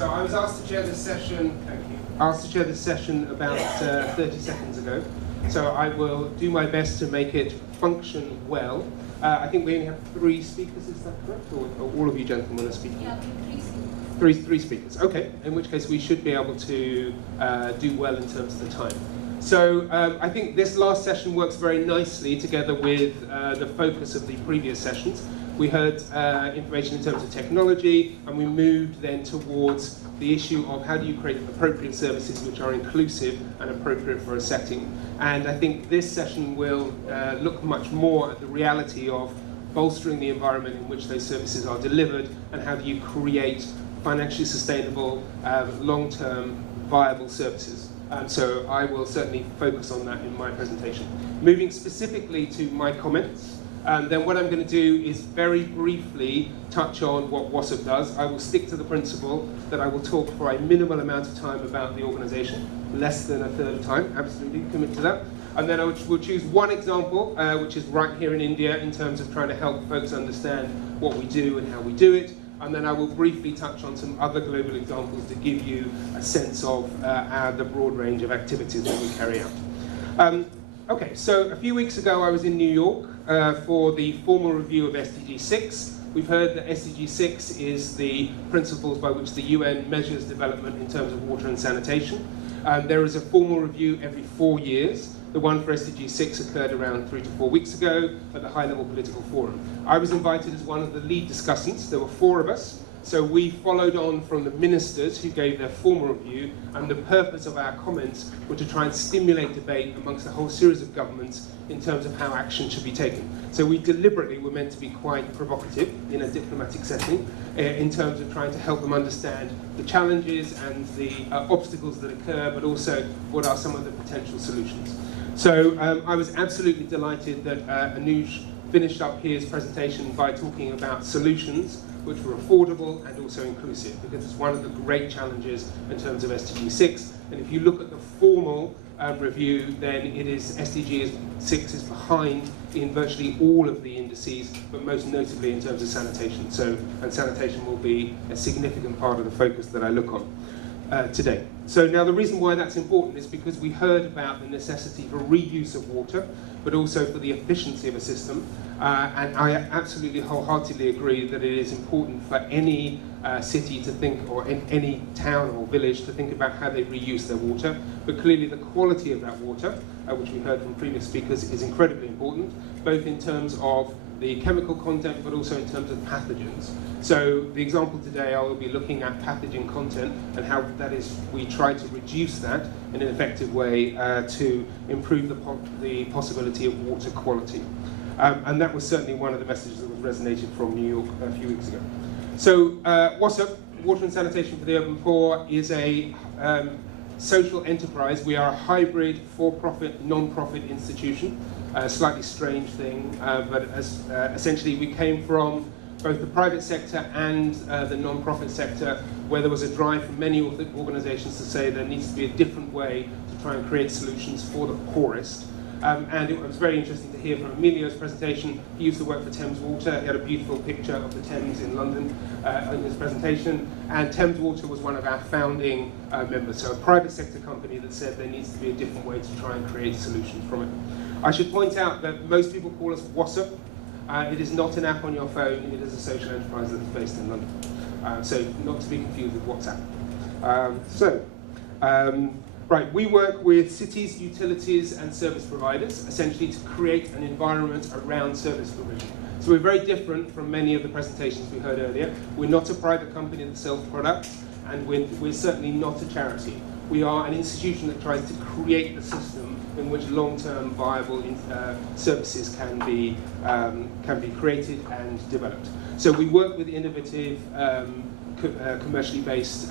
So I was asked to chair this session, thank you, asked to chair this session about 30 seconds ago. So I will do my best to make it function well. I think we only have 3 speakers, is that correct? Or all of you gentlemen are speaking? Yeah, we have 3 speakers. Three speakers, okay. In which case we should be able to do well in terms of the time. So I think this last session works very nicely together with the focus of the previous sessions. We heard information in terms of technology, and we moved then towards the issue of how do you create appropriate services which are inclusive and appropriate for a setting. And I think this session will look much more at the reality of bolstering the environment in which those services are delivered, and how do you create financially sustainable, long-term viable services. So I will certainly focus on that in my presentation. Moving specifically to my comments, then what I'm going to do is very briefly touch on what WSUP does. I will stick to the principle that I will talk for a minimal amount of time about the organisation, less than a third of time, absolutely commit to that. And then we'll choose one example, which is right here in India, in terms of trying to help folks understand what we do and how we do it. And then I will briefly touch on some other global examples to give you a sense of the broad range of activities that we carry out. Okay, so a few weeks ago I was in New York for the formal review of SDG 6. We've heard that SDG 6 is the principles by which the UN measures development in terms of water and sanitation. There is a formal review every 4 years. The one for SDG 6 occurred around 3 to 4 weeks ago at the high-level political forum. I was invited as one of the lead discussants. There were 4 of us. So we followed on from the ministers who gave their formal review, and the purpose of our comments were to try and stimulate debate amongst a whole series of governments in terms of how action should be taken. So we deliberately were meant to be quite provocative in a diplomatic setting in terms of trying to help them understand the challenges and the obstacles that occur, but also what are some of the potential solutions. So I was absolutely delighted that Anuj finished up his presentation by talking about solutions which were affordable and also inclusive, because it's one of the great challenges in terms of SDG 6. And if you look at the formal review, then it is SDG 6 is behind in virtually all of the indices, but most notably in terms of sanitation. So, and sanitation will be a significant part of the focus that I look on today. So now the reason why that's important is because we heard about the necessity for reuse of water, but also for the efficiency of a system. And I absolutely wholeheartedly agree that it is important for any city to think, or in any town or village to think about how they reuse their water. But clearly the quality of that water, which we heard from previous speakers, is incredibly important, both in terms of the chemical content, but also in terms of pathogens. So the example today, I will be looking at pathogen content and how that is, we try to reduce that in an effective way to improve the possibility of water quality. And that was certainly one of the messages that was resonated from New York a few weeks ago. So WSUP, Water and Sanitation for the Urban Poor, is a social enterprise. We are a hybrid for-profit, non-profit institution. A slightly strange thing, but essentially we came from both the private sector and the non-profit sector, where there was a drive from many organizations to say there needs to be a different way to try and create solutions for the poorest. And it was very interesting to hear from Emilio's presentation. He used to work for Thames Water. He had a beautiful picture of the Thames in London in his presentation. And Thames Water was one of our founding members, so a private sector company that said there needs to be a different way to try and create solutions from it. I should point out that most people call us WSUP. It is not an app on your phone. It is a social enterprise that is based in London. So not to be confused with WhatsApp. Right, we work with cities, utilities, and service providers, essentially to create an environment around service provision. So we're very different from many of the presentations we heard earlier. We're not a private company that sells products, and we're certainly not a charity. We are an institution that tries to create the system in which long-term viable services can be created and developed. So we work with innovative, commercially based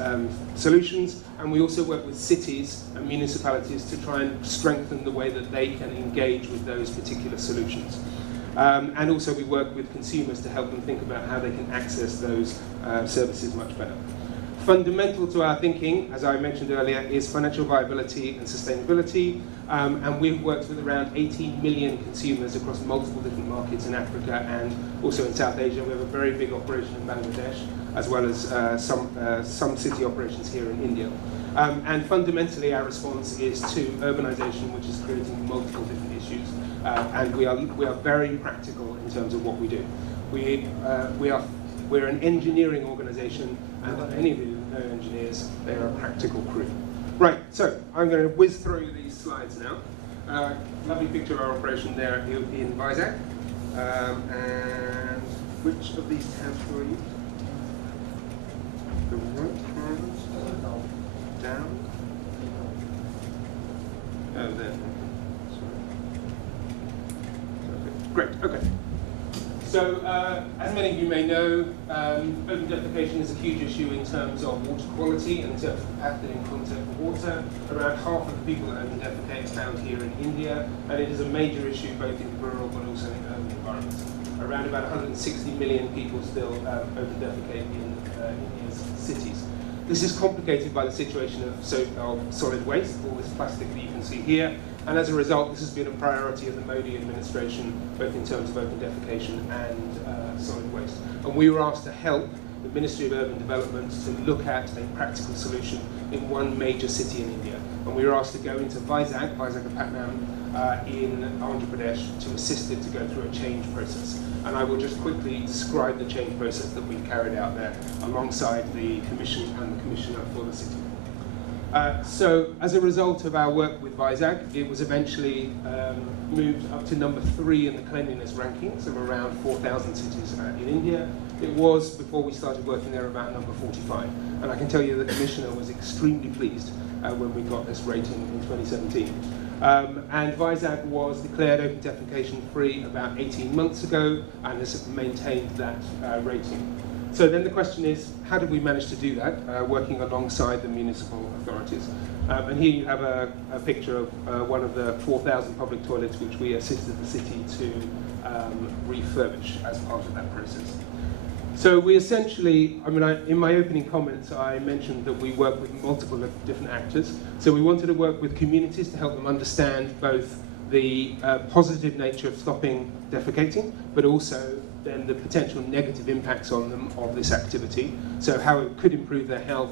solutions, and we also work with cities and municipalities to try and strengthen the way that they can engage with those particular solutions. And also we work with consumers to help them think about how they can access those services much better. Fundamental to our thinking, as I mentioned earlier, is financial viability and sustainability, and we've worked with around 18 million consumers across multiple different markets in Africa and also in South Asia. We have a very big operation in Bangladesh, as well as some city operations here in India. And fundamentally, our response is to urbanization, which is creating multiple different issues, and we are very practical in terms of what we do. We're an engineering organization, and for any of you who know engineers, they are a practical crew. Right, so I'm going to whiz through these slides now. Lovely picture of our operation there in Vizag. And which of these tabs were you? The right hand? Down? Oh, there. Sorry. Great, okay. So, as many of you may know, open defecation is a huge issue in terms of water quality and in terms of pathogen content for water. Around half of the people that open defecate are found here in India, and it is a major issue both in rural but also in urban environments. Around about 160 million people still open defecate in India's cities. This is complicated by the situation of solid waste, all this plastic that you can see here. And as a result, this has been a priority of the Modi administration, both in terms of open defecation and solid waste. And we were asked to help the Ministry of Urban Development to look at a practical solution in one major city in India. And we were asked to go into Visakhapatnam in Andhra Pradesh to assist it to go through a change process. And I will just quickly describe the change process that we've carried out there alongside the Commission and the Commissioner for the city. So, as a result of our work with Vizag, it was eventually moved up to number 3 in the cleanliness rankings of around 4,000 cities in India. It was, before we started working there, about number 45. And I can tell you the Commissioner was extremely pleased when we got this rating in 2017. And Vizag was declared open defecation free about 18 months ago and has maintained that rating. So then the question is, how did we manage to do that, working alongside the municipal authorities? And here you have a picture of one of the 4,000 public toilets which we assisted the city to refurbish as part of that process. So we essentially, in my opening comments, I mentioned that we work with multiple different actors. So we wanted to work with communities to help them understand both the positive nature of stopping defecating, but also then the potential negative impacts on them of this activity. So how it could improve their health,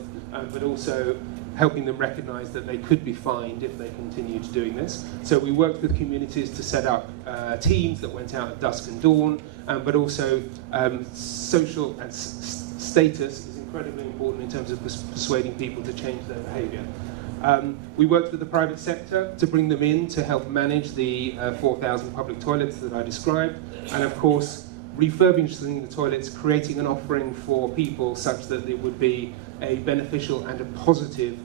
but also helping them recognise that they could be fined if they continued doing this. So we worked with communities to set up teams that went out at dusk and dawn, but also social and status is incredibly important in terms of persuading people to change their behaviour. We worked with the private sector to bring them in to help manage the 4,000 public toilets that I described, and of course refurbishing the toilets, creating an offering for people such that it would be a beneficial and a positive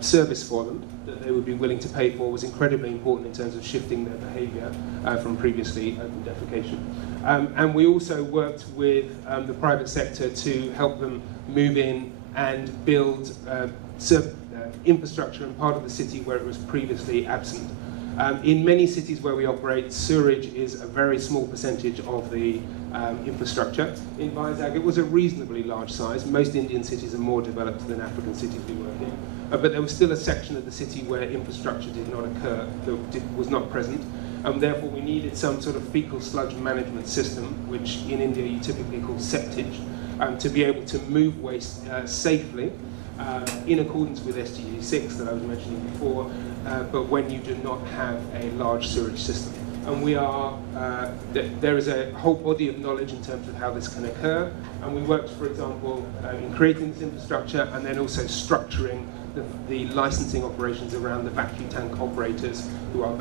service for them that they would be willing to pay for was incredibly important in terms of shifting their behaviour from previously open defecation. And we also worked with the private sector to help them move in and build infrastructure in part of the city where it was previously absent. In many cities where we operate, sewerage is a very small percentage of the infrastructure. In Vizag, it was a reasonably large size. Most Indian cities are more developed than African cities we work in. But there was still a section of the city where infrastructure did not occur, was not present. And therefore, we needed some sort of fecal sludge management system, which in India you typically call septage, to be able to move waste safely in accordance with SDG 6 that I was mentioning before, but when you do not have a large sewage system. And we are, there is a whole body of knowledge in terms of how this can occur, and we worked, for example, in creating this infrastructure and then also structuring the licensing operations around the vacuum tank operators, who are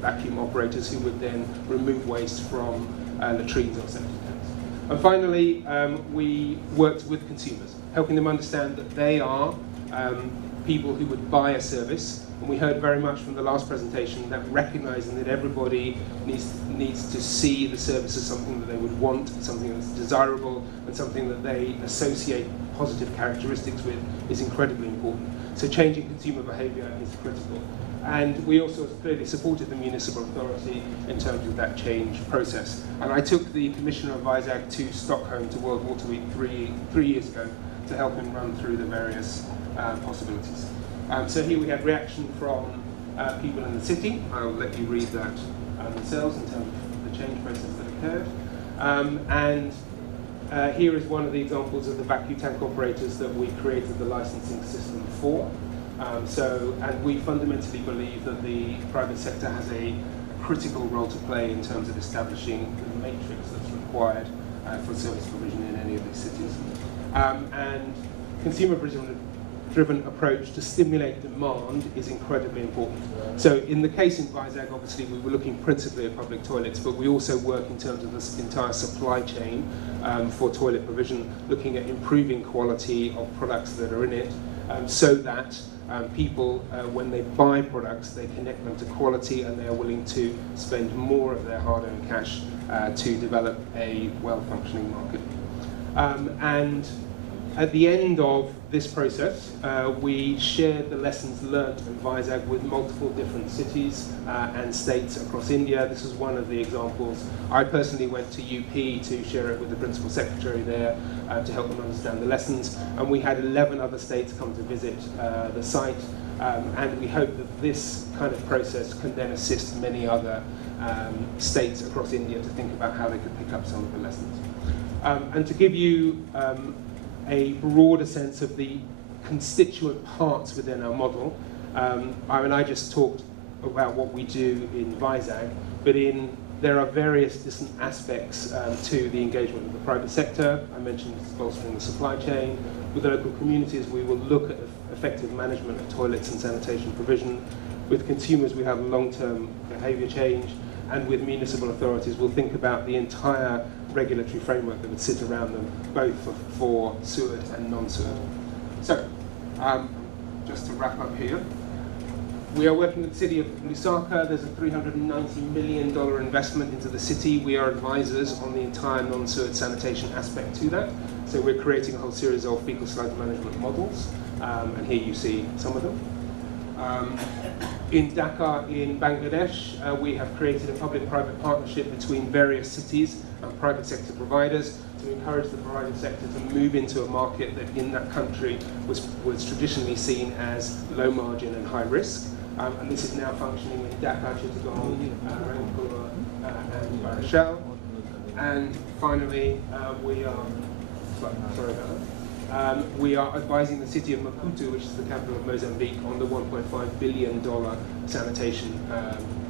vacuum operators who would then remove waste from latrines or septic tanks. And finally, we worked with consumers, helping them understand that they are people who would buy a service. And we heard very much from the last presentation that recognizing that everybody needs to see the service as something that they would want, something that's desirable, and something that they associate positive characteristics with is incredibly important. So changing consumer behavior is critical. And we also clearly supported the municipal authority in terms of that change process. And I took the Commissioner of Vizag to Stockholm to World Water Week three years ago to help him run through the various possibilities. So here we had reaction from people in the city. I'll let you read that themselves in terms of the change process that occurred. Here is one of the examples of the vacuum tank operators that we created the licensing system for. And we fundamentally believe that the private sector has a critical role to play in terms of establishing the matrix that's required for service provision in any of these cities. And consumer-driven approach to stimulate demand is incredibly important. So in the case in Vizag, obviously we were looking principally at public toilets, but we also work in terms of this entire supply chain for toilet provision, looking at improving quality of products that are in it, so that people, when they buy products, they connect them to quality and they are willing to spend more of their hard-earned cash to develop a well-functioning market. And at the end of this process, we shared the lessons learned in Vizag with multiple different cities and states across India. This is one of the examples. I personally went to UP to share it with the Principal Secretary there to help them understand the lessons. And we had 11 other states come to visit the site. And we hope that this kind of process can then assist many other states across India to think about how they could pick up some of the lessons. And to give you a broader sense of the constituent parts within our model. I just talked about what we do in Vizag, but there are various different aspects to the engagement of the private sector. I mentioned bolstering the supply chain. With the local communities, we will look at effective management of toilets and sanitation provision. With consumers, we have long-term behaviour change. And with municipal authorities, we'll think about the entire regulatory framework that would sit around them, both for sewered and non-sewered. So, just to wrap up here, we are working with the city of Lusaka. There's a $390 million investment into the city. We are advisors on the entire non-sewered sanitation aspect to that. So we're creating a whole series of fecal sludge management models, and here you see some of them. In Dhaka, in Bangladesh, we have created a public-private partnership between various cities and private sector providers to encourage the private sector to move into a market that in that country was traditionally seen as low margin and high risk. And this is now functioning in Dhaka, Chittagong, Rangpur, and Barashal. And finally, we are advising the city of Maputo, which is the capital of Mozambique, on the $1.5 billion sanitation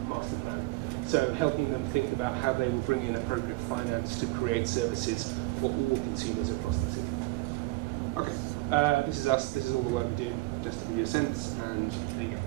master plan. So helping them think about how they will bring in appropriate finance to create services for all consumers across the city. Okay, this is us, this is all the work we do, just to give you a sense, and there you go.